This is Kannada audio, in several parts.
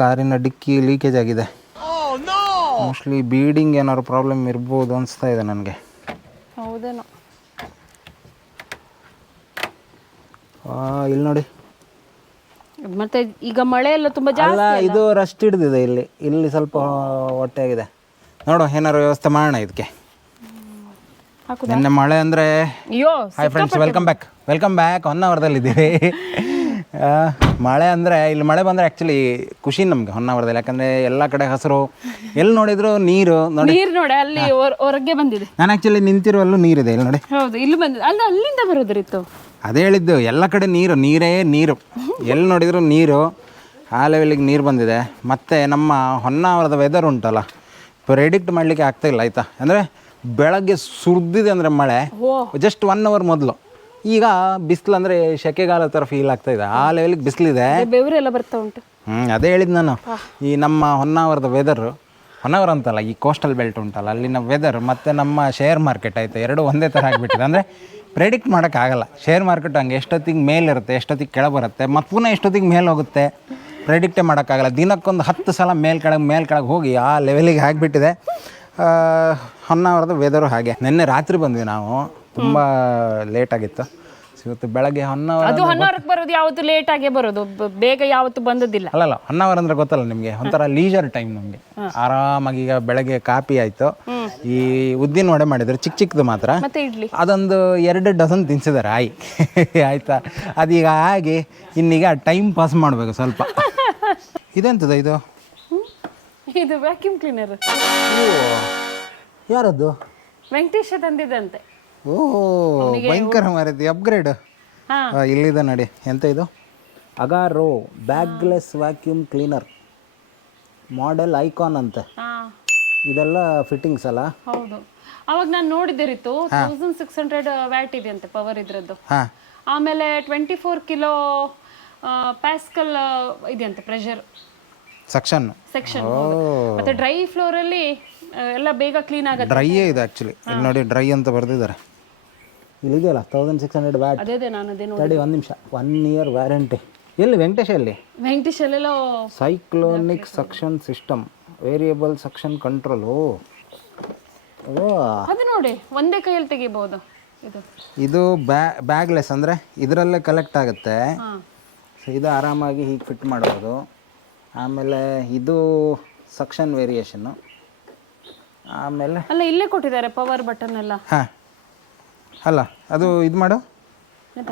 ಕಾರಿನ ಡಿಕ್ಕಿ ಲೀಕೇಜ್ ಆಗಿದೆ. ಮೋಸ್ಟ್ಲಿ ಬೀಡಿಂಗ್ ಏನಾದ್ರು ಪ್ರಾಬ್ಲಮ್ ಇರ್ಬೋದು ಅನಿಸ್ತಾ ಇದೆ ನನಗೆ. ಹೌದೇನೋ. ಇಲ್ಲಿ ನೋಡಿ. ಮತ್ತೆ ಈಗ ಮಳೆ ಎಲ್ಲ ತುಂಬ ಜಾಸ್ತಿ ಅಲ್ಲ, ಇದು ರಸ್ಟ್ ಹಿಡಿದಿದೆ ಇಲ್ಲಿ ಸ್ವಲ್ಪ ಹೊಟ್ಟೆ ಆಗಿದೆ. ನೋಡು, ಏನಾರು ವ್ಯವಸ್ಥೆ ಮಾಡೋಣ ಇದಕ್ಕೆ. ನಿನ್ನೆ ಮಳೆ ಅಂದರೆ ಹಾಯ್ ಫ್ರೆಂಡ್ಸ್, ವೆಲ್ಕಮ್ ಬ್ಯಾಕ್ ಹೊನ್ನಾವರದಲ್ಲಿದ್ದೀವಿ. ಮಳೆ ಅಂದರೆ ಇಲ್ಲಿ ಮಳೆ ಬಂದರೆ ಆ್ಯಕ್ಚುಲಿ ಖುಷಿ ನಮಗೆ ಹೊನ್ನಾವರದಲ್ಲಿ. ಯಾಕಂದರೆ ಎಲ್ಲ ಕಡೆ ಹಸಿರು, ಎಲ್ಲಿ ನೋಡಿದ್ರು ನೀರು. ನೋಡಿ ಅಲ್ಲಿ ಹೊರಗೆ ಬಂದಿದೆ. ನಾನು ಆ್ಯಕ್ಚುಲಿ ನಿಂತಿರುವಲ್ಲೂ ನೀರಿದೆ, ಇಲ್ಲಿ ನೋಡಿ. ಹೌದು, ಇಲ್ಲಿ ಬಂದಿದೆ. ಅಲ್ಲಿಂದ ಬರೋದ್ರಿತ್ತು. ಅದೇ ಹೇಳಿದ್ದು, ಎಲ್ಲ ಕಡೆ ನೀರೇ ನೀರು, ಎಲ್ಲಿ ನೋಡಿದ್ರು ನೀರು. ಆ ಲೆವೆಲಿಗೆ ನೀರು ಬಂದಿದೆ. ಮತ್ತು ನಮ್ಮ ಹೊನ್ನಾವರದ ವೆದರ್ ಉಂಟಲ್ಲ, ಪ್ರೆಡಿಕ್ಟ್ ಮಾಡಲಿಕ್ಕೆ ಆಗ್ತಾಯಿಲ್ಲ, ಆಯಿತಾ. ಅಂದರೆ ಬೆಳಗ್ಗೆ ಸುರಿದಿದೆ ಅಂದರೆ ಮಳೆ ಜಸ್ಟ್ 1 hour ಮೊದಲು. ಈಗ ಬಿಸಿಲು ಅಂದರೆ ಸೆಕೆಗಾಲ ಥರ ಫೀಲ್ ಆಗ್ತಾಯಿದೆ, ಆ ಲೆವೆಲಿಗೆ ಬಿಸಿಲಿದೆ, ಬೆವರೆಲ್ಲ ಬರ್ತಾ ಉಂಟು. ಅದೇ ಹೇಳಿದ್ದು ನಾನು. ಈ ನಮ್ಮ ಹೊನ್ನಾವರದ ವೆದರು, ಹೊನ್ನಾವರ ಅಂತಲ್ಲ, ಈ ಕೋಸ್ಟಲ್ ಬೆಲ್ಟ್ ಉಂಟಲ್ಲ, ಅಲ್ಲಿನ ವೆದರ್ ಮತ್ತು ನಮ್ಮ ಶೇರ್ ಮಾರ್ಕೆಟ್ ಆಯಿತು, ಎರಡು ಒಂದೇ ಥರ ಆಗಿಬಿಟ್ಟಿದೆ. ಅಂದರೆ ಪ್ರೆಡಿಕ್ಟ್ ಮಾಡೋಕ್ಕಾಗಲ್ಲ. ಶೇರ್ ಮಾರ್ಕೆಟ್ ಹಂಗೆ ಎಷ್ಟೊತ್ತಿಗೆ ಮೇಲಿರುತ್ತೆ, ಎಷ್ಟೊತ್ತಿಗೆ ಕೆಳಗೆ ಬರುತ್ತೆ, ಮತ್ತು ಪುನಃ ಎಷ್ಟೊತ್ತಿಗೆ ಮೇಲೆ ಹೋಗುತ್ತೆ, ಪ್ರೆಡಿಕ್ಟೇ ಮಾಡೋಕ್ಕಾಗಲ್ಲ. ದಿನಕ್ಕೊಂದು 10 ಸಲ ಮೇಲ್ಕೆಳಗೆ ಹೋಗಿ ಆ ಲೆವೆಲಿಗೆ ಆಗಿಬಿಟ್ಟಿದೆ ಹೊನ್ನಾವರದ ವೆದರು. ಹಾಗೆ ನಿನ್ನೆ ರಾತ್ರಿ ಬಂದ್ವಿ ನಾವು, ತುಂಬ ಲೇಟಾಗಿತ್ತು. ಇವತ್ತು ಬೆಳಗ್ಗೆ ಹೊನ್ನಾವರಕ್ಕೆ ಬರೋದು ಯಾವತ್ತು ಲೇಟ್ ಆಗೇ ಬರೋದು, ಬೇಗ ಯಾವತ್ತು ಬಂದದ್ದಿಲ್ಲ. ಅಲ್ಲಲ್ಲ, ಹೊನ್ನಾವರ ಅಂದರೆ ಗೊತ್ತಲ್ಲ ನಿಮಗೆ, ಒಂಥರ ಲೀಜರ್ ಟೈಮ್ ನಮಗೆ. ಆರಾಮಾಗಿ ಈಗ ಬೆಳಗ್ಗೆ ಕಾಫಿ ಆಯಿತು, ಈ ಉದ್ದಿನ ವಡೆ ಮಾಡಿದ್ರು, ಚಿಕ್ಕದು ಮಾತ್ರ, ಮತ್ತೆ ಇಡ್ಲಿ, ಅದೊಂದು 2 ಡಜನ್ ತಿನ್ಸಿದ್ದಾರೆ ಆಯಿತಾ. ಅದೀಗ ಆಗಿ ಇನ್ನೀಗ ಟೈಮ್ ಪಾಸ್ ಮಾಡಬೇಕು ಸ್ವಲ್ಪ. ಇದೆಂತದ ಇದು ವ್ಯಾಕ್ಯೂಮ್ ಕ್ಲೀನರ್. ಯಾರದ್ದು? ವೆಂಕಟೇಶ ತಂದಿದ್ದಂತೆ. ಭಯಂಕರ ಮಾರೈತಿ, ಅಪ್ಗ್ರೇಡ್. ಇಲ್ಲಿದೆ ನೋಡಿ, ಎಂತ ಇದು? Agaro bagless vacuum cleaner, model icon ಅಂತೆ. ಇದೆಲ್ಲ ಫಿಟ್ಟಿಂಗ್ಸ್ ಅಲ್ಲ? ಹೌದು. ಅವಾಗ ನಾನು ನೋಡಿದ್ದೆ ರೀತು, 1600 ವ್ಯಾಟ್ ಇದೆ ಅಂತೆ ಪವರ್ ಇದ್ರದ್ದು. ಆಮೇಲೆ 24 ಕಿಲೋ ಪ್ಯಾಸ್ಕಲ್ ಇದೆ ಅಂತೆ ಪ್ರೆಷರ್ ಸೆಕ್ಷನ್. ಮತ್ತೆ ಡ್ರೈ ಫ್ಲೋರ್ ಅಲ್ಲಿ ಎಲ್ಲ ಬೇಗ ಕ್ಲೀನ್ ಆಗುತ್ತೆ. ಡ್ರೈ ಇದೆ ಆಕ್ಚುಲಿ, ಇಲ್ಲಿ ನೋಡಿ ಡ್ರೈ ಅಂತ ಬರೆದಿದ್ದಾರೆ. ಇಲ್ಲಿದೆಯಲ್ಲ 1600 ವ್ಯಾಟ್. ಅದೇ ನಾನು ತಡಿ ಒಂದು ನಿಮಿಷ, 1 year ವ್ಯಾರಂಟಿ. ಎಲ್ಲಿ ವೆಂಕಟೇಶ? ಎಲ್ಲಿ? ವೆಂಕಟೇಶ್ ಅಲ್ಲೆಲ್ಲ cyclonic suction system, variable suction control. ಅದು ನೋಡಿ, ಒಂದೇ ಕೈಯಲ್ಲಿ ತೆಗಿಬಹುದು. ಇದು ಬ್ಯಾಗ್ಲೆಸ್ ಅಂದರೆ ಇದರಲ್ಲೇ ಕಲೆಕ್ಟ್ ಆಗುತ್ತೆ. ಇದು ಆರಾಮಾಗಿ ಹೀಗೆ ಫಿಟ್ ಮಾಡ್ಬೋದು. ಆಮೇಲೆ ಇದು ಸಕ್ಷನ್ ವೇರಿಯೇಷನ್ನು. ಆಮೇಲೆ ಅಲ್ಲ, ಇಲ್ಲೇ ಕೊಟ್ಟಿದ್ದಾರೆ ಪವರ್ ಬಟನ್ ಎಲ್ಲ. ಅಲ್ಲ, ಅದು ಇದು ಮಾಡು.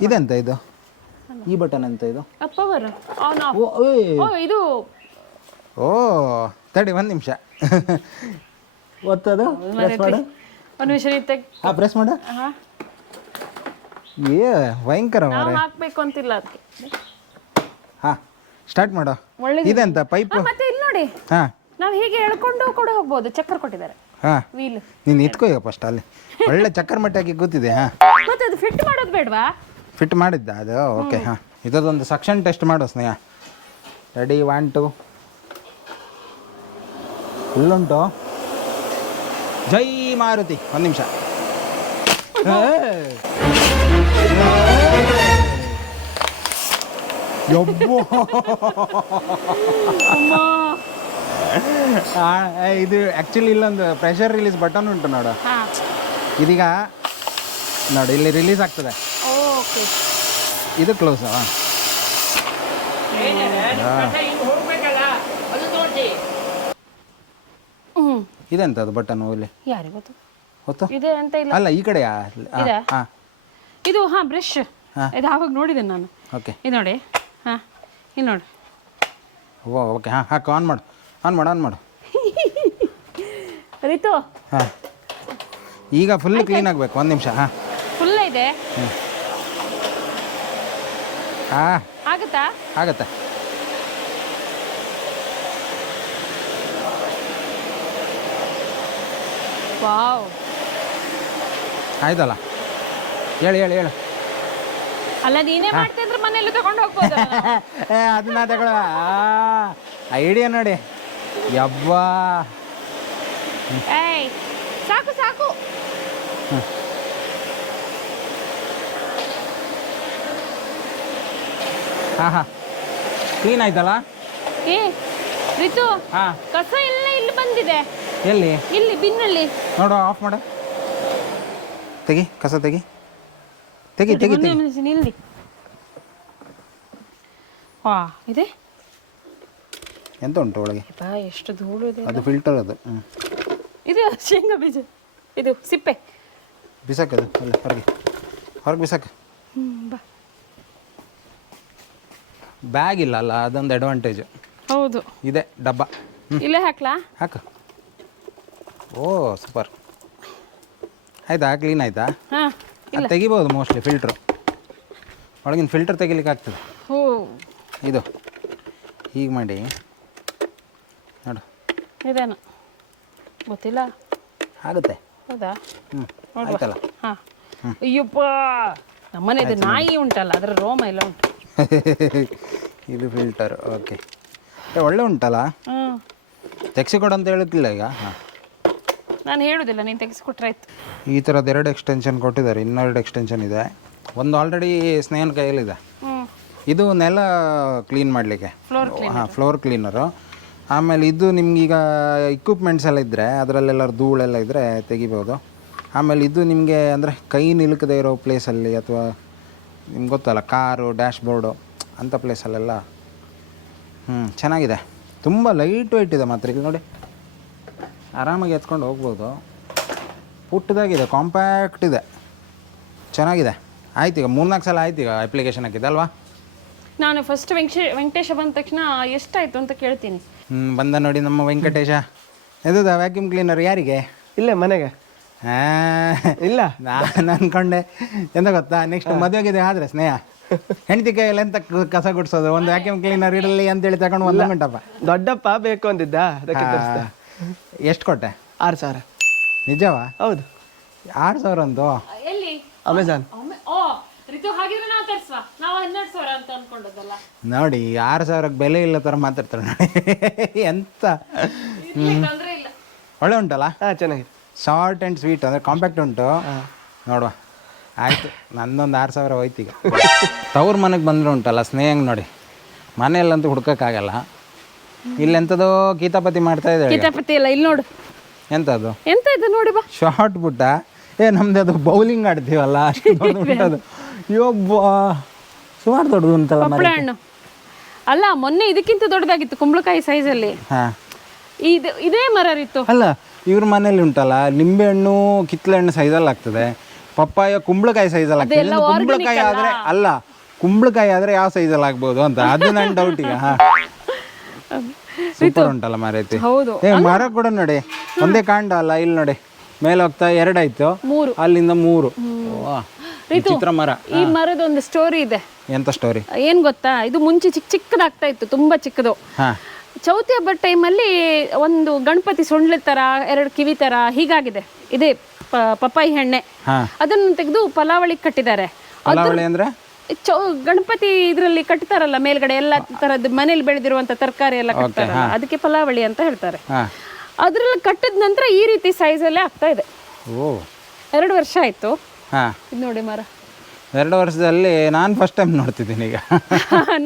ಇದೆಂತ ಇದು? ಈ ಬಟನ್ ಎಂತ ಇದು? Power on off. ಇದು ತಡಿ ಒಂದು ನಿಮಿಷ, ಒತ್ತದು ಪ್ರೆಸ್ ಮಾಡು. ಒಂದು ನಿಮಿಷ ಪ್ರೆಸ್ ಮಾಡು. ಭಯಂಕರ ಹಾಕ್ಬೇಕು ಅಂತಿಲ್ಲ ಅದಕ್ಕೆ. ಸ್ಟಾರ್ಟ್ ಮಾಡು. ಇದೆಂತ ಪೈಪ್? ಮತ್ತೆ ಇಲ್ಲಿ ನೋಡಿ, ನಾವು ಹೀಗೆ ಎಳ್ಕೊಂಡು ಕೂಡ ಹೋಗ್ಬೋದು. ಚಕ್ಕರ್ ಕೊಟ್ಟಿದ್ದಾರೆ. ವೀಲ್ ನೀನು ಇಟ್ಕೋ ಈಗ ಫಸ್ಟ್, ಅಲ್ಲಿ ಒಳ್ಳೆ ಚಕ್ಕರ್ ಮಟ್ಟ ಹಾಕಿ ಗೊತ್ತಿದೆ. ಮತ್ತೆ ಅದು ಫಿಟ್ ಮಾಡೋದು ಬೇಡವಾ? ಫಿಟ್ ಮಾಡಿದ್ದ ಅದು? ಓಕೆ. ಇದೊಂದು ಸಕ್ಷನ್ ಟೆಸ್ಟ್ ಮಾಡು ಸ್ನೇಹ. ರೆಡಿ, 1 2. ಇಲ್ಲುಂಟು. ಜೈ ಮಾರುತಿ. ಒಂದು ನಿಮಿಷ. ಇದು ಆ್ಯಕ್ಚುಲಿ ಇಲ್ಲೊಂದು ಪ್ರೆಷರ್ ರಿಲೀಸ್ ಬಟನ್ ಉಂಟು ನೋಡು. ಇದೀಗ ನೋಡಿ, ಇಲ್ಲಿ ರಿಲೀಸ್ ಆಗ್ತದೆ. ಇದು ಕ್ಲೋಸ್. ಇದೆಂತ ಅದು ಬಟನ್? ಇಲ್ಲಿ ಗೊತ್ತು ಅಲ್ಲ, ಈ ಕಡೆ ಇದು ಬ್ರಷ್. ಇದು ಆವಾಗ ನೋಡಿದೆ ನಾನು. ಓಕೆ, ಇದು ನೋಡಿ. ಇದು ನೋಡಿ. ಓಕೆ, ಹಾಕು. ಆನ್ ಮಾಡು. ರೀತು, ಈಗ ಫುಲ್ ಕ್ಲೀನ್ ಆಗಬೇಕು. 1 ನಿಮಿಷ. ಫುಲ್ ಇದೆ. ಆಗತ್ತಾ? ವಾವ್, ಆಯ್ತಲ್ಲ? ಹೇಳು. ಅಲ್ಲ, ನೀನೇ ಮಾಡ್ತಿದ್ರೆ ಮನೆಯಲ್ಲಿ ತಗೊಂಡು ಹೋಗ್ಬೋದು. ಅದನ್ನ ತಗೊಳ ಐಡಿಯಾ ನೋಡಿ. ಯಬ್ಬಾ, ಸಾಕು. ಕ್ಲೀನ್ ಆಯ್ತಲ್ಲ? ರಿತು ಹಾಂ ಕಸ ಎಲ್ಲ ಇಲ್ಲಿ ಬಂದಿದೆ, ಎಲ್ಲಿ ಇಲ್ಲಿ ಬಿನ್ನಲ್ಲಿ. ನೋಡು, ಆಫ್ ಮಾಡು. ತೆಗಿ, ಕಸ ತೆಗಿ ತೆಗಿ ತೆಗಿ ಒಂದೇ ತೆಗಿ. ನಿಮಿಷ ನಿಲ್ಲಿ. ವಾ ಇದೆ, ಎಂತ ಉಂಟು ಒಳಗೆ? ಬಾ ಎಷ್ಟು ಧೂಳು ಇದೆ. ಅದು ಫಿಲ್ಟರ್ ಅದು. ಇದು ಶೇಂಗಾ ಬೀಜ, ಇದು ಸಿಪ್ಪೆ. ಬಿಸಾಕದು ಅಲ್ಲ, ಹೊರಗೆ ಹೊರಗೆ ಬಿಸಾಕ. ಬಾ. ಬ್ಯಾಗ್ ಇಲ್ಲ ಅಲ್ಲ, ಅದೊಂದು ಅಡ್ವಾಂಟೇಜು. ಹೌದು, ಇದೆ ಡಬ್ಬ. ಇಲ್ಲೇ ಹಾಕ್ಲಾ? ಹಾಕು. ಓ ಸೂಪರ್. ಆಯ್ತಾ, ಕ್ಲೀನ್ ಆಯ್ತಾ? ಹಾಂ, ಅದು ತೆಗಿಬೋದು ಮೋಸ್ಟ್ಲಿ ಫಿಲ್ಟ್ರು. ಒಳಗಿನ ಫಿಲ್ಟರ್ ತೆಗಿಲಿಕ್ಕೆ ಆಗ್ತದೆ. ಓ ಇದು ಹೀಗೆ ಮಾಡಿ ನೋಡು. ಇದೇನು ಗೊತ್ತಿಲ್ಲ. ಆಗುತ್ತೆ. ಹೌದಾ? ಆಯ್ತಲ್ಲ. ಹಾಂ. ಅಯ್ಯಪ್ಪ, ನಮ್ಮನೇದು ನಾಯಿ ಉಂಟಲ್ಲ, ಅದರ ರೋಮ ಎಲ್ಲ ಉಂಟು. ಇದು ಫಿಲ್ಟರ್. ಓಕೆ, ಒಳ್ಳೆ ಉಂಟಲ್ಲ. ಹ್ಞೂ, ತೆಗ್ಸಿಕೊಡು ಅಂತ ಹೇಳುತ್ತಿಲ್ಲ ಈಗ. ಹಾಂ, ನಾನು ಹೇಳುದಿಲ್ಲ, ನೀನು ತೆಗೆಸ್ಕೊಟ್ರೆ ಆಯ್ತು. ಈ ಥರದ್ದು 2 ಎಕ್ಸ್ಟೆನ್ಷನ್ ಕೊಟ್ಟಿದ್ದಾರೆ, ಇನ್ನೆರಡು ಎಕ್ಸ್ಟೆನ್ಷನ್ ಇದೆ. ಒಂದು ಆಲ್ರೆಡಿ ಸ್ನೇಹನ ಕೈಯಲ್ಲಿದೆ. ಹ್ಞೂ, ಇದು ನೆಲ ಕ್ಲೀನ್ ಮಾಡಲಿಕ್ಕೆ. Floor clean. ಹಾಂ, ಫ್ಲೋರ್ ಕ್ಲೀನರು. ಆಮೇಲೆ ಇದು ನಿಮ್ಗೀಗ ಇಕ್ವಿಪ್ಮೆಂಟ್ಸ್ ಎಲ್ಲ ಇದ್ದರೆ, ಅದರಲ್ಲೆಲ್ಲ ಧೂಳೆಲ್ಲ ಇದ್ದರೆ ತೆಗಿಬೋದು. ಆಮೇಲೆ ಇದು ನಿಮಗೆ ಅಂದರೆ ಕೈ ನಿಲುಕದೇ ಇರೋ ಪ್ಲೇಸಲ್ಲಿ, ಅಥವಾ ನಿಮ್ಗೆ ಗೊತ್ತಲ್ಲ ಕಾರು ಡ್ಯಾಶ್ಬೋರ್ಡು ಅಂಥ ಪ್ಲೇಸಲ್ಲೆಲ್ಲ ಚೆನ್ನಾಗಿದೆ. ತುಂಬ ಲೈಟ್ ವೆಯ್ಟ್ ಇದೆ ಮಾತ್ರ. ಈಗ ನೋಡಿ, ಆರಾಮಾಗಿ ಎತ್ಕೊಂಡು ಹೋಗ್ಬೋದು. ಪುಟ್ಟದಾಗಿದೆ, ಕಾಂಪ್ಯಾಕ್ಟ್ ಇದೆ, ಚೆನ್ನಾಗಿದೆ. ಆಯ್ತು, ಈಗ 3-4 ಸಲ ಆಯ್ತು ಈಗ ಅಪ್ಲಿಕೇಶನ್ ಹಾಕಿದೆ ಅಲ್ವಾ? ನಾನು ಫಸ್ಟ್ ವೆಂಕಟೇಶ ಬಂದ ತಕ್ಷಣ ಎಷ್ಟಾಯಿತು ಅಂತ ಕೇಳ್ತೀನಿ. ಬಂದ ನೋಡಿ ನಮ್ಮ ವೆಂಕಟೇಶ. ಎದುದ ವ್ಯಾಕ್ಯೂಮ್ ಕ್ಲೀನರ್ ಯಾರಿಗೆ? ಇಲ್ಲೇ ಮನೆಗೆ. ಇಲ್ಲ, ನಾನು ಅನ್ಕೊಂಡೆ ಎಂತ ಗೊತ್ತಾ, ನೆಕ್ಸ್ಟ್ ಮದುವೆಗಿದೆ ಆದರೆ ಸ್ನೇಹ ಹೆಂಡತಿ ಕೈಯಲ್ಲಿ ಎಂತ ಕಸ ಗುಡಿಸೋದು, ಒಂದು ವ್ಯಾಕ್ಯೂಮ್ ಕ್ಲೀನರ್ ಇರಲಿ ಅಂತೇಳಿ ತಗೊಂಡು 1 ಗಂಟಪ್ಪ. ದೊಡ್ಡಪ್ಪ ಬೇಕು ಅಂದಿದ್ದ, ಅದಕ್ಕೆ ತರಿಸ್ದೆ. ಎಷ್ಟು ಕೊಟ್ಟೆ? 6,000. ನಿಜವಾ? ಹೌದು. 6,000 ಅಂತು. ಎಲ್ಲಿ? ಅಮೆಜಾನ್. ಓ ರಿತು, ಹಾಗಿದ್ರೆ ನಾವು ತರಿಸುವ. ನಾವು 12,000 ಅಂತ ಅನ್ಕೊಂಡದಲ್ಲ. ನೋಡಿ, 6,000ಕ್ಕೆ ಬೆಲೆ ಇಲ್ಲ ಥರ ಮಾತಾಡ್ತಾರೆ ನೋಡಿ. ಎಂತ ತೊಂದರೆ ಇಲ್ಲ. ಒಳ್ಳೆ ಉಂಟಲ್ಲ? ಹಾಂ, ಚೆನ್ನಾಗಿದೆ. ಶಾರ್ಟ್ ಆ್ಯಂಡ್ ಸ್ವೀಟ್, ಅಂದರೆ ಕಾಂಪ್ಯಾಕ್ಟ್ ಉಂಟು. ನೋಡುವ, ಆಯಿತು, ನನ್ನೊಂದು 6,000 ಹೋಯ್ತು ಈಗ. ತವ್ರ ಮನೆಗೆ ಬಂದರೆ ಉಂಟಲ್ಲ ಸ್ನೇಹಂಗೆ ನೋಡಿ, ಮನೆಯಲ್ಲಂತೂ ಹುಡ್ಕೋಕ್ಕಾಗಲ್ಲ. ಇಲ್ಲೆಂಥದೋ ಕೀತಾಪತಿ ಮಾಡ್ತಾ ಇದ್ದಾಳೆ. ಕಿತಾಪತಿ ಇಲ್ಲ, ಇಲ್ಲಿ ನೋಡು. ಎಂಥದ್ದು? ಎಂತ ಇದು ನೋಡಿ ಬಾ. ಶಾರ್ಟ್ ಪುಟ್ಟ. ನಮ್ದು ಅದು ಬೌಲಿಂಗ್ ಆಡ್ತೀವಲ್ಲ, ಅಷ್ಟು ದೊಡ್ಡ ಉಂಟದು. ಯೊಬ್ಬ, ಸುಮಾರು ದೊಡ್ಡದು ಉಂಟಲ್ಲ. ಪಪ್ಪಳ ಹಣ್ಣು ಅಲ್ಲ, ಮೊನ್ನೆ ಇದಕ್ಕಿಂತ ದೊಡ್ಡದಾಗಿತ್ತು, ಕುಂಬಳಕಾಯಿ ಸೈಜಲ್ಲಿ. ಹಾಂ, ಇದೇ ಮರ ಇತ್ತು. ಅಲ್ಲ, ಇವ್ರ ಮನೇಲಿ ಉಂಟಲ್ಲ ನಿಂಬೆಹಣ್ಣು ಕಿತ್ಲೆಹಣ್ಣು ಸೈಜಲ್ಲಿ ಆಗ್ತದೆ, ಪಪ್ಪಾಯ ಕುಂಬಳಕಾಯಿ ಸೈಜಲ್ಲಿ ಆಗ್ತದೆ. ಕುಂಬಳಕಾಯಿ ಆದರೆ ಅಲ್ಲ, ಕುಂಬಳಕಾಯಿ ಆದರೆ ಯಾವ ಸೈಜಲ್ಲಿ ಆಗ್ಬೋದು ಅಂತ, ಅದು ನನ್ನ ಡೌಟ್ ಈಗ. ಹಾಂ, ಸೂಪರ್ ಉಂಟಲ್ಲ ಮರೈತಿ. ಹೌದು. ಮರ ಕೂಡ ನೋಡಿ, ಒಂದೇ ಕಾಂಡ ಅಲ್ಲ, ಇಲ್ಲಿ ನೋಡಿ ಮೇಲೆ ಹೋಗ್ತಾ 2 ಆಯ್ತು, 3 ಅಲ್ಲಿಂದ 3. ಚಿತ್ರ ಮರ. ಈ ಮರದ ಒಂದು ಸ್ಟೋರಿ ಇದೆ. ಎಂತ ಸ್ಟೋರಿ? ಏನ್ ಗೊತ್ತಾ, ಇದು ಮುಂಚೆ ಚಿಕ್ಕದಾಗ್ತಾ ಇತ್ತು, ತುಂಬಾ ಚಿಕ್ಕದು. ಹಾ, ಚೌತಿ ಹಬ್ಬದ ಟೈಮಲ್ಲಿ ಒಂದು ಗಣಪತಿ ಸೊಂಡ್ಲೆ ತರ, 2 ಕಿವಿ ತರ ಹೀಗಾಗಿದೆ. ಇದೇ ಪಪ್ಪಾಯಿ ಎಣ್ಣೆ, ಅದನ್ನು ತೆಗೆದು ಪಲಾವಳಿ ಕಟ್ಟಿದ್ದಾರೆ. ಪಲಾವಳಿ ಅಂದ್ರೆ ಗಣಪತಿ ಇದ್ರಲ್ಲಿ ಕಟ್ತಾರಲ್ಲ, ಮೇಲ್ಗಡೆ ಎಲ್ಲ ತರದ್ದು ಮನೇಲಿ ಬೆಳೆದಿರುವಂತ ತರಕಾರಿ ಎಲ್ಲ ಕಟ್ತಾರಲ್ಲ, ಅದಕ್ಕೆ ಪಲಾವಳಿ ಅಂತ ಹೇಳ್ತಾರೆ. ಅದ್ರಲ್ಲಿ ಕಟ್ಟಿದ ನಂತರ ಈ ರೀತಿ ಸೈಜ್ ಅಲ್ಲೇ ಆಗ್ತಾ ಇದೆ. 2 ವರ್ಷ ಆಯ್ತು. ಇದು ನೋಡಿ ಮರ. 2 ವರ್ಷದಲ್ಲಿ ನಾನು ಫಸ್ಟ್ ಟೈಮ್ ನೋಡ್ತಿದ್ದೀನಿ ಈಗ.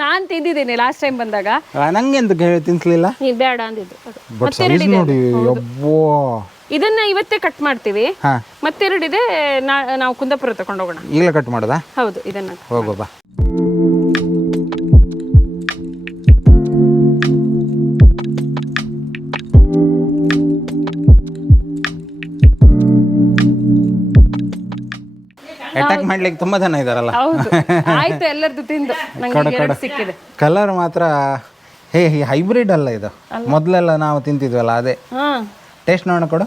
ನಾನ್ ತಿಂದಿದ್ದೀನಿ ಲಾಸ್ಟ್ ಟೈಮ್ ಬಂದಾಗ. ನಂಗೆ ಎಂತ ತಿನ್ಸ್ಲಿಲ್ಲ, ನೀನ್ ಬೇಡ ಅಂದಿದ್ದು. ನೋಡಿ, ಇದನ್ನ ಇವತ್ತೇ ಕಟ್ ಮಾಡ್ತೀವಿ. ಮತ್ತೆರಡಿದೆ, ನಾವು ಕುಂದಾಪುರ ತಗೊಂಡು ಹೋಗೋಣ. ಈಗಲೇ ಕಟ್ ಮಾಡೋದಾ? ಹೌದು, ಇದನ್ನ ಹೋಗೋ ಬಾ. ಅಟ್ಯಾಕ್ ಮಾಡ್ಲಿಕ್ಕೆ ತುಂಬಾ ಜನ ಇದಾರಲ್ಲ. ಹೌದು, ಆಯ್ತು, ಎಲ್ಲರದ್ದು ತಿಂದು ನಂಗೆ ಸಿಕ್ಕಿದೆ. ಕಲರ್ ಮಾತ್ರ ಹೈಬ್ರಿಡ್ ಅಲ್ಲ ಇದು, ಮೊದಲೆಲ್ಲ ನಾವು ತಿಂತಿದ್ವಲ್ಲ ಅದೇ. ಟೇಸ್ಟ್ ನೋಡೋಣ, ಕೊಡು.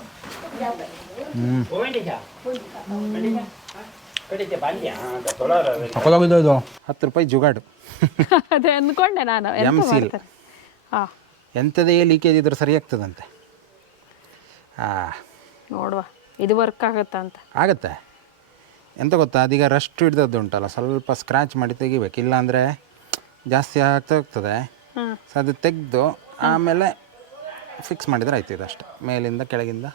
10 ರೂಪಾಯಿ ಜುಗಾಡು. ಅದೇ ಅಂದ್ಕೊಂಡೆ ನಾನು. ಎಂಥದೇ ಲೀಕೇಜ್ ಇದ್ರೆ ಸರಿ ಆಗ್ತದಂತೆ. ನೋಡುವ, ಇದು ವರ್ಕ್ ಆಗುತ್ತಾ ಅಂತ. ಆಗತ್ತೆ. ಎಂತ ಗೊತ್ತಾ, ಅದೀಗ ರಸ್ಟ್ ಹಿಡ್ದದ್ದು ಉಂಟಲ್ಲ, ಸ್ವಲ್ಪ ಸ್ಕ್ರ್ಯಾಚ್ ಮಾಡಿ ತೆಗಿಬೇಕು, ಇಲ್ಲಾಂದರೆ ಜಾಸ್ತಿ ಆಗ್ತಾ ಹೋಗ್ತದೆ. ಸೊ ಅದು ತೆಗೆದು ಆಮೇಲೆ ಫಿಕ್ಸ್ ಮಾಡಿದರೆ ಆಯ್ತು. ಇದಷ್ಟೇ, ಮೇಲಿಂದ ಕೆಳಗಿಂದ.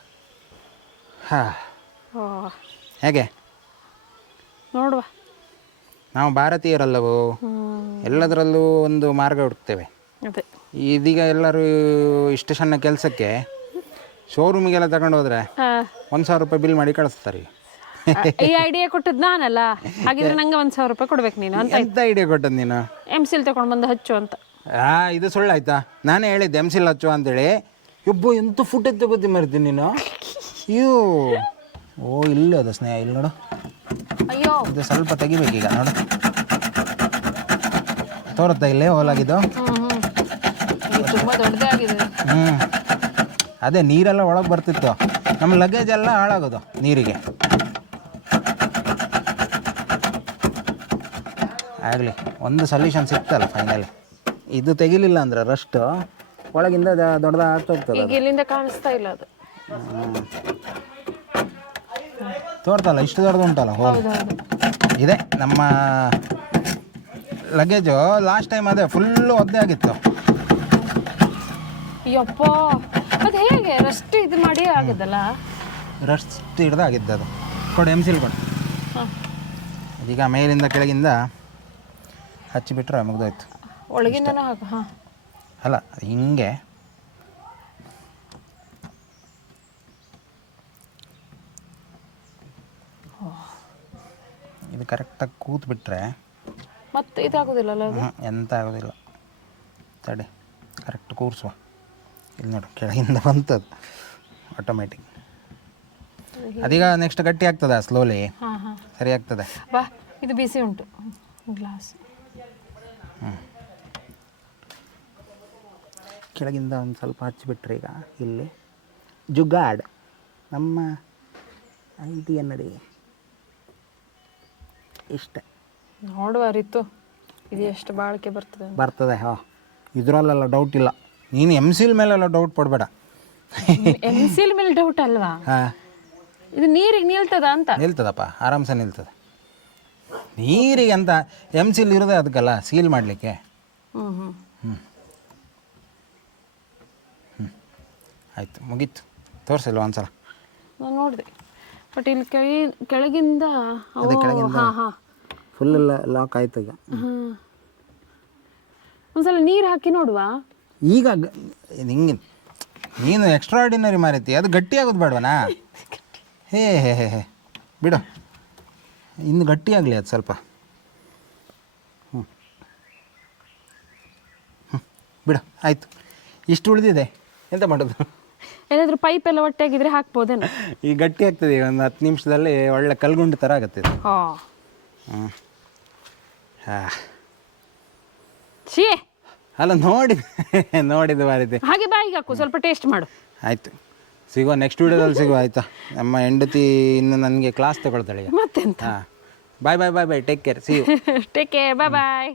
ಹೇಗೆ ನೋಡುವ, ನಾವು ಭಾರತೀಯರಲ್ಲವೋ, ಎಲ್ಲದರಲ್ಲೂ ಒಂದು ಮಾರ್ಗ ಹುಡುಕ್ತೇವೆ. ಅದೇ ಇದೀಗ ಎಲ್ಲರೂ ಇಷ್ಟು ಸಣ್ಣ ಕೆಲಸಕ್ಕೆ ಶೋರೂಮಿಗೆಲ್ಲ ತಗೊಂಡು ಹೋದ್ರೆ ಹಾ 1,000 ರೂಪಾಯಿ ಬಿಲ್ ಮಾಡಿ ಕಳಿಸ್ತಾರೆ. ಈ ಐಡಿಯಾ ಕೊಟ್ಟದ್ ನಾನಲ್ಲ, ಹಾಗಿದ್ರೆ ನಂಗೆ 1,000 ರೂಪಾಯಿ ಕೊಡ್ಬೇಕು ನೀನು ಅಂತ. ಎಂತ ಐಡಿಯಾ ಕೊಟ್ಟದ್ದು ನೀನು? MCL ತಗೊಂಡು ಬಂದು ಹಚ್ಚು ಅಂತ. ಇದು ಸುಳ್ಳು ಆಯ್ತಾ? ನಾನೇ ಹೇಳಿದ್ದೆ MCL ಹಚ್ಚು ಅಂತೇಳಿ. ಒಬ್ಬ ಎಂತ ಫುಟ್ ತಗೋತಿ ಮರ್ತೀನಿ ನೀನು. ಅಯ್ಯೋ ಓ ಇಲ್ಲ ಅದು ಸ್ನೇಹ ಇಲ್ಲಿ ನೋಡು. ಅಯ್ಯೋ ಇದು ಸ್ವಲ್ಪ ತೆಗಿಬೇಕೀಗ ನೋಡು. ತೋರುತ್ತಾ ಇಲ್ಲೇ ಹೋಲಾಗಿದ್ದು? ಇದು ತುಂಬಾ ದೊಡ್ಡದೇ ಆಗಿದೆ. ಅದೇ ನೀರೆಲ್ಲ ಒಳಗೆ ಬರ್ತಿತ್ತು, ನಮ್ಮ ಲಗೇಜ್ ಎಲ್ಲ ಹಾಳಾಗೋದು ನೀರಿಗೆ. ಆಗಲಿ ಒಂದು ಸೊಲ್ಯೂಷನ್ ಸಿಕ್ತಲ್ಲ ಫೈನಲಿ. ಇದು ತೆಗಿಲಿಲ್ಲ ಅಂದ್ರೆ ರಷ್ಟು ಒಳಗಿಂದ ದೊಡ್ಡದಾಗ್ತೋಗ್ತದೆ. ಈಗ ಇಲ್ಲಿಂದ ಕಾಣಿಸ್ತಾ ಇಲ್ಲ ಅದು. ತೋರ್ತಲ್ಲ ಇಷ್ಟು ದೊಡ್ಡದು ಉಂಟಲ್ಲ ಹೋಲ್. ಇದೆ ನಮ್ಮ ಲಗೇಜು. ಲಾಸ್ಟ್ ಟೈಮ್ ಅದೇ ಫುಲ್ಲು ಒದ್ದೆ ಆಗಿತ್ತು. ಯಪ್ಪ ಅದು ಹೇಗೆ ರಸ್ಟ್ ಇದು ಮಾಡಿ ಆಗಿದ್ದಲ್ಲ? ರಸ್ಟ್ ಹಿಡ್ದಾಗಿದ್ದು ಅದು. ಕೊಡು MCL ಕೊಡು. ಈಗ ಮೇಲಿಂದ ಕೆಳಗಿಂದ ಹಚ್ಚಿಬಿಟ್ರೆ ಮುಗ್ದೋಯ್ತು. ಒಳಗಿಂದನೂ ಹಾಕು. ಹಾಂ ಅಲ್ಲ ಹಿಂಗೆ ಇದು ಕರೆಕ್ಟಾಗಿ ಕೂತ್ಬಿಟ್ರೆ ಮತ್ತೆ ಇದಾಗೋದಿಲ್ಲಲ್ಲ ಅದು? ಎಂತ ಆಗೋದಿಲ್ಲ. ತಡೆ ಕರೆಕ್ಟ್ ಕೂರಿಸುವ. ಇಲ್ಲಿ ನೋಡು ಕೆಳಗಿಂದ ಬಂತದು ಆಟೋಮೆಟಿಕ್. ಅದೀಗ ನೆಕ್ಸ್ಟ್ ಗಟ್ಟಿ ಆಗ್ತದೆ ಸ್ಲೋಲಿ. ಹಾಂ ಹಾಂ ಸರಿ ಆಗ್ತದೆ. ಬಾ ಇದು ಬಿಸಿ ಉಂಟು ಗ್ಲಾಸ್. ಕೆಳಗಿಂದ ಒಂದು ಸ್ವಲ್ಪ ಹಚ್ಚಿಬಿಟ್ರೆ ಈಗ ಇಲ್ಲಿ ಜುಗಾಡ್ ನಮ್ಮ ಐಡಿಯಾ ನಡಿ ಇಷ್ಟ ನೋಡುವ ರೀತು ಇದು ಎಷ್ಟು ಬಾಳಿಕೆ ಬರ್ತದೆ. ಹಾಂ ಇದರಲ್ಲೆಲ್ಲ ಡೌಟ್ ಇಲ್ಲ. ನೀನು MCL ಮೇಲೆಲ್ಲ ಡೌಟ್ ಪಡಬೇಡ. MCL ಮೇಲೆ ಡೌಟ್ ಅಲ್ವಾ? ಹಾಂ ಇದು ನೀರಿಗೆ ನಿಲ್ತದ ಅಂತ? ನಿಲ್ತದಪ್ಪ, ಆರಾಮ್ಸೆ ನಿಲ್ತದೆ. ನೀರಿಗೆ ಅಂತ MCL ಇರೋದೇ ಅದಕ್ಕಲ್ಲ, ಸೀಲ್ ಮಾಡಲಿಕ್ಕೆ. ಹ್ಞೂ ಆಯಿತು ಮುಗೀತು. ತೋರಿಸಿಲ್ವ ಒಂದ್ಸಲ? ನಾನು ನೋಡಿದೆ ಬಟ್ ಇಲ್ಲಿ ಕೆಳಗಿಂದ ಅದೇ ಕೆಳಗಿಂದ ಹಾಂ ಹಾಂ ಫುಲ್ ಲಾಕ್ ಆಯ್ತು ಈಗ. ಹಾಂ ಒಂದ್ಸಲ ನೀರು ಹಾಕಿ ನೋಡುವ. ಈಗ ಹಿಂಗೆ ನೀನು ಎಕ್ಸ್ಟ್ರಾರ್ಡಿನರಿ ಮಾರೈತಿ. ಅದು ಗಟ್ಟಿ ಆಗೋದು ಬೇಡವನಾ? ಹೇ ಹೇ ಹೇ ಹೇ ಬಿಡು, ಇನ್ನು ಗಟ್ಟಿ ಆಗಲಿ ಅದು ಸ್ವಲ್ಪ. ಬಿಡು ಆಯಿತು. ಇಷ್ಟು ಉಳಿದಿದೆ, ಎಂತ ಮಾಡೋದು? ಏನಾದರೂ ಪೈಪ್ ಎಲ್ಲ ಒಟ್ಟಾಗಿದ್ರೆ ಹಾಕ್ಬೋದೇನೋ? ಈಗ ಗಟ್ಟಿ ಆಗ್ತದೆ. ಈಗ ಒಂದು 10 ನಿಮಿಷದಲ್ಲಿ ಒಳ್ಳೆ ಕಲ್ಗುಂಡು ಥರ ಆಗುತ್ತೆ ಇದು. ಹಾಂ ಹಾಂ ಛೀ ಅಲ್ಲ ನೋಡಿದ್ದು ಮಾರಿದೆ. ಹಾಗೆ ಬಾಯಿಗೆ ಹಾಕು, ಸ್ವಲ್ಪ ಟೇಸ್ಟ್ ಮಾಡು. ಆಯಿತು, ಸಿಗುವ ನೆಕ್ಸ್ಟ್ ವೀಡಿಯೋದಲ್ಲಿ ಸಿಗುವ. ಆಯಿತಾ? ನಮ್ಮ ಹೆಂಡತಿ ಇನ್ನು ನನಗೆ ಕ್ಲಾಸ್ ತಗೊಳ್ತಾಳೆ ಈಗ. ಮತ್ತೆಂತ? ಹಾಂ bye bye bye bye. Take care. See you. Take care. Bye bye.